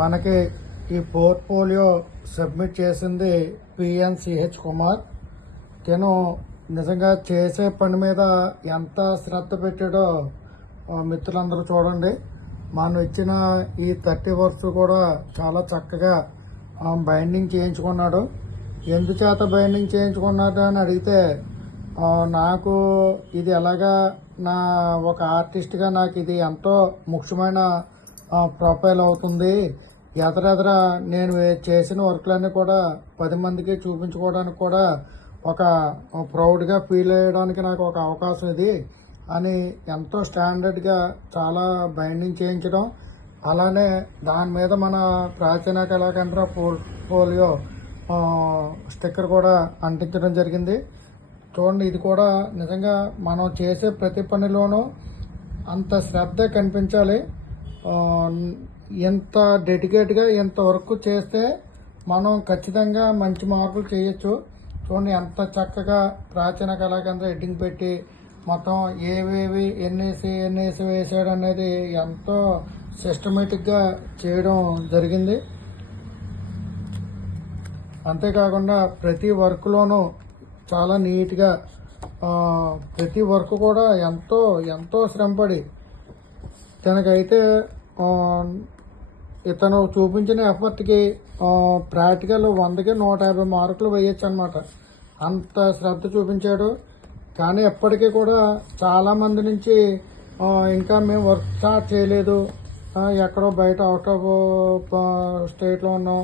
మనకి ఈ portfolio submit చేసింది పిఎన్సిహెచ్ కుమార్. తను నిజంగా చేసే పని మీద ఎంత శ్రద్ధ పెట్టాడో మిత్రులందరూ చూడండి. మనం ఇచ్చిన ఈ 30 వర్క్స్ కూడా చాలా చక్కగా బైండింగ్ చేయించుకున్నాడు. ఎందుచేత బైండింగ్ చేయించుకున్నాడు అని అడిగితే, నాకు ఇది ఎలాగా నా ఒక ఆర్టిస్ట్గా నాకు ఇది ఎంతో ముఖ్యమైన ప్రొఫైల్ అవుతుంది. ఎదరెదర నేను చేసిన వర్క్లన్నీ కూడా 10 మందికి చూపించుకోవడానికి కూడా ఒక ప్రౌడ్గా ఫీల్ అయ్యడానికి నాకు ఒక అవకాశం ఇది అని ఎంతో స్టాండర్డ్గా చాలా బైండింగ్ చేయించడం, అలానే దాని మీద మన ప్రాచీన కళాకేంద్ర పోర్ట్ఫోలియో స్టిక్కర్ కూడా అంటించడం జరిగింది. చూడండి, ఇది కూడా నిజంగా మనం చేసే ప్రతి పనిలోనూ అంత శ్రద్ధ కనిపించాలి. ఎంత డెడికేట్గా ఎంత వర్క్ చేస్తే మనం ఖచ్చితంగా మంచి మార్కులు చేయొచ్చు. చూడండి ఎంత చక్కగా ప్రాచీన కళాకేంద్ర ఎడ్డింగ్ పెట్టి మొత్తం ఏవేవి ఎన్నేసి వేసాడు అనేది ఎంతో సిస్టమేటిక్గా చేయడం జరిగింది. అంతేకాకుండా ప్రతి వర్క్లోనూ చాలా నీట్గా ప్రతి వర్క్ కూడా ఎంతో శ్రమపడి తనకైతే ఇతను చూపించిన ఎఫర్ట్కి ప్రాక్టికల్ 100కి 150 మార్కులు వేయచ్చు అనమాట. అంత శ్రద్ధ చూపించాడు. కానీ ఎప్పటికీ కూడా చాలామంది నుంచి ఇంకా మేము వర్క్ స్టార్ట్ చేయలేదు, ఎక్కడో బయట అవుట్ ఆఫ్ స్టేట్లో ఉన్నాం,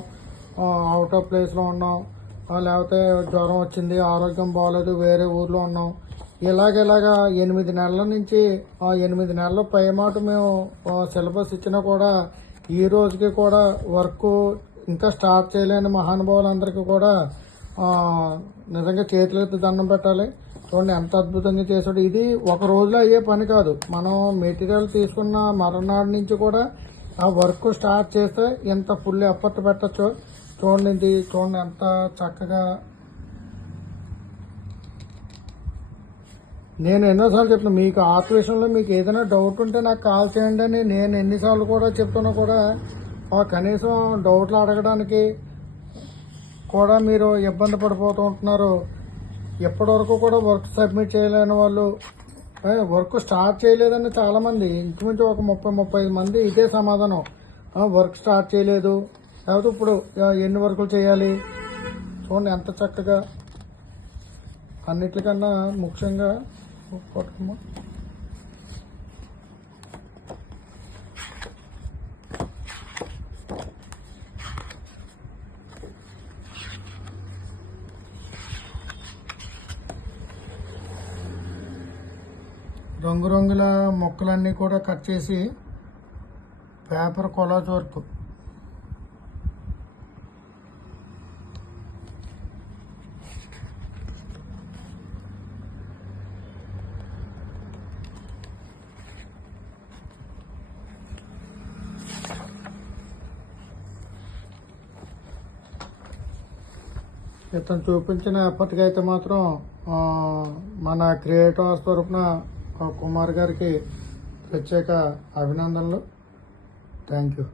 అవుట్ ఆఫ్ ప్లేస్లో ఉన్నాం, లేకపోతే జ్వరం వచ్చింది, ఆరోగ్యం బాగోలేదు, వేరే ఊర్లో ఉన్నాం, ఇలాగ 8 నెలల నుంచి 8 నెలల పైమాట మేము సిలబస్ ఇచ్చినా కూడా ఈ రోజుకి కూడా వర్క్ ఇంకా స్టార్ట్ చేయలేని మహానుభావులందరికీ కూడా నిజంగా చేతులెత్తి దండం పెట్టాలి. చూడండి ఎంత అద్భుతంగా చేశాడు. ఇది ఒక రోజులో అయ్యే పని కాదు. మనం మెటీరియల్ తీసుకున్న మరునాడు నుంచి కూడా ఆ వర్క్ స్టార్ట్ చేస్తే ఎంత ఫుల్ ఎఫర్ట్ పెట్టచ్చు. చూడండి ఎంత చక్కగా. నేను ఎన్నోసార్లు చెప్తున్నా, మీకు ఆర్ట్ విషయంలో మీకు ఏదైనా డౌట్ ఉంటే నాకు కాల్ చేయండి అని నేను ఎన్నిసార్లు కూడా చెప్తున్నా కూడా కనీసం డౌట్లు అడగడానికి కూడా మీరు ఇబ్బంది పడిపోతూ ఉంటున్నారు. ఎప్పటివరకు కూడా వర్క్ సబ్మిట్ చేయలేని వాళ్ళు, వర్క్ స్టార్ట్ చేయలేదని చాలామంది, ఇంచుమించు ఒక 30-35 మంది ఇదే సమాధానం. వర్క్ స్టార్ట్ చేయలేదు, లేకపోతే ఇప్పుడు ఎన్ని వర్కులు చేయాలి. చూడండి ఎంత చక్కగా. అన్నిటికన్నా ముఖ్యంగా పట్టుకోమా, రంగురంగుల మొక్కలన్నీ కూడా కట్ చేసి పేపర్ కొలాజ్ వర్క్. ఇతను చూపించిన ఎప్పటికీ అయితే మాత్రం మన క్రియేటర్స్ తరఫున కుమార్ గారికి ప్రత్యేక అభినందనలు. Thank you.